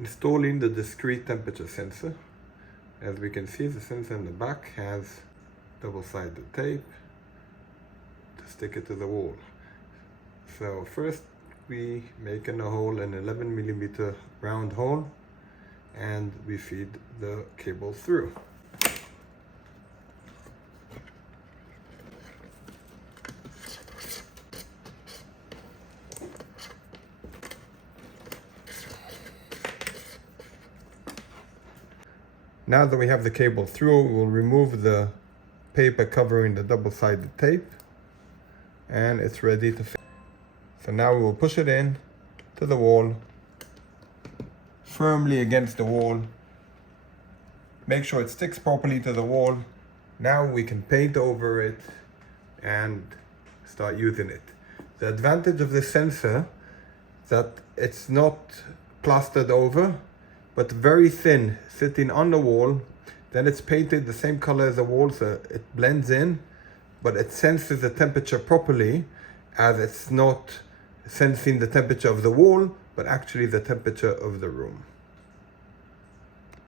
installing the discrete temperature sensor. As we can see, the sensor in the back has double-sided tape to stick it to the wall. So first we make a hole, an 11mm round hole, and we feed the cable through. Now that we have the cable through, we'll remove the paper covering the double-sided tape, and it's ready to fit. So now we will push it in to the wall, firmly against the wall. Make sure it sticks properly to the wall. Now we can paint over it and start using it. The advantage of this sensor is that it's not plastered over, but very thin, sitting on the wall. Then it's painted the same color as the wall, so it blends in, but it senses the temperature properly, as it's not sensing the temperature of the wall, but actually the temperature of the room.